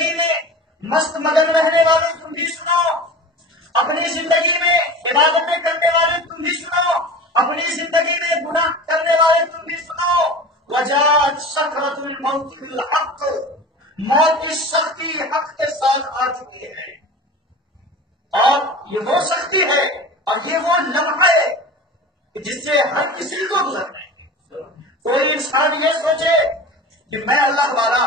زندگی میں مست مگن رہنے والے تم بھی سنو، اپنی زندگی میں عبادتیں کرنے والے تم بھی سنو، اپنی زندگی میں گناہ کرنے والے تم بھی سنو، وجاءت سکرۃ الموت بالحق، موت کی سختی حق کے ساتھ آ چکی ہے، اور یہ وہ سختی ہے اور یہ وہ لمحہ ہے جس سے ہر کسی کو گزرنا ہے۔ کوئی انسان یہ سوچے کہ میں اللہ والا،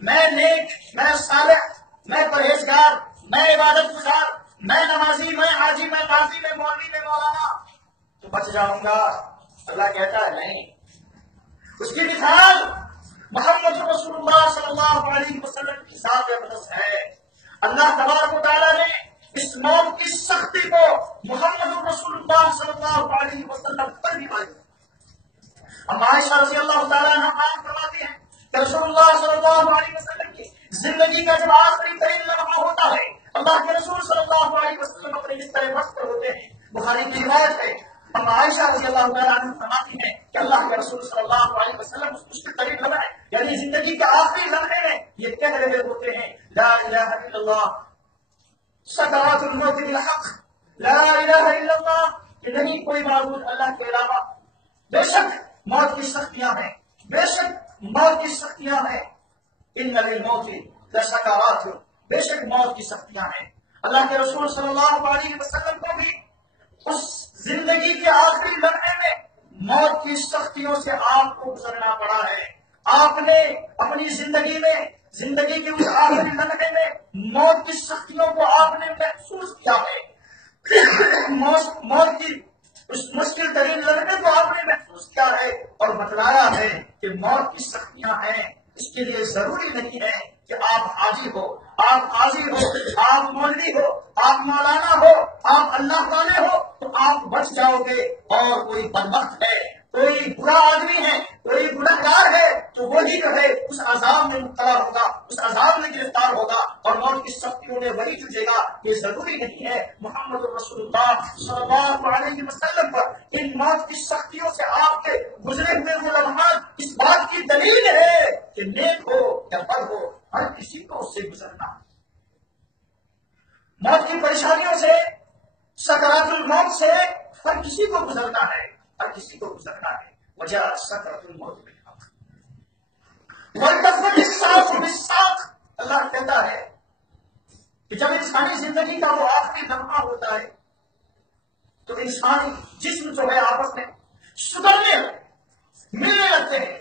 میں نیک، میں صالح، میں پرہیزگار، میں عبادت گزار، میں نمازی، میں حاجی، میں قاضی، میں مولوی، میں مولانا تو بچ جاؤں گا، اللہ کہتا ہے نہیں۔ اس کی مثال محمد رسول اللہ صلی اللہ علیہ وسلم کی ذات اقدس ہے۔ اللہ تبارک و تعالیٰ نے اس موت کی سختی کو محمد رسول اللہ صلی اللہ علیہ وسلم پر بھی بھائی۔ اب عائشہ رضی اللہ تعالیٰ عنہ بیان فرماتی ہیں کہ رسول اللہ صلی اللہ علیہ وسلم کی زندگی کا جب آخری ترین لمحہ ہوتا ہے، اللہ کے رسول صلی اللہ علیہ وسلم اپنے بستر وقت پر ہوتے ہیں، بخاری کی روایت ہے۔ اب عائشہ رضی اللہ تعالیٰ عنہ فرماتی ہیں کہ اللہ کے رسول صلی اللہ علیہ وسلم اس کے قریب لمحہ یعنی زندگی کے آخری لمحے میں یہ کہہ رہے ہوتے ہیں لا الہ الا اللہ، سکرات الموت بالحق، لا الہ الا اللہ، کہ نہیں کوئی معبود اللہ کے علاوہ، بے شک موت کی سختیاں ہیں، بے شک موت کی سختیاں ہیں، ان للموت لسکرات، بے شک موت کی سختیاں ہیں۔ اللہ کے رسول صلی اللہ علیہ وسلم کو بھی اس زندگی کے آخری لمحے میں موت کی سختیوں سے آپ کو گزرنا پڑا ہے۔ آپ نے اپنی زندگی میں، زندگی کے اس آخری لمحے میں موت کی سختیوں کو آپ نے محسوس کیا ہے، موت کی اس مشکل ترین لمحے کو آپ نے محسوس کیا ہے اور بتلایا ہے کہ موت کی سختیاں ہیں۔ اس کے لیے ضروری نہیں ہے کہ آپ حاجی ہو، آپ قاضی ہو، آپ مولوی ہو، آپ مولانا ہو، آپ اللہ والے ہو تو آپ بچ جاؤ گے، اور کوئی بدبخت ہے، کوئی برا آدمی ہے، کوئی گنہگار ہے تو وہی جو ہے اس عذاب میں مبتلا ہوگا، اس عذاب میں گرفتار ہوگا اور موت کی سختیوں میں وہی جھے گا۔ یہ ضروری نہیں ہے محمد رسول اللہ صلی اللہ علیہ وسلم پر ان موت کی سختیوں سے آپ کے گزرے ہوئے وہ لمحات اس بات کی دلیل ہے کہ نیک ہو یا بد ہو ہر کسی کو اس سے گزرنا۔ موت کی پریشانیوں سے، سکرات الموت سے ہر کسی کو گزرنا ہے، ہر کسی کو گزرنا ہے۔ وجہ سکرات الموت بالحق والتفت الساق بالساق، اللہ کہتا ہے کہ جب انسانی زندگی کا وہ آخری لمحہ ہوتا ہے تو انسانی جسم جو ہے آپس میں سدھرنے ملنے لگتے ہیں،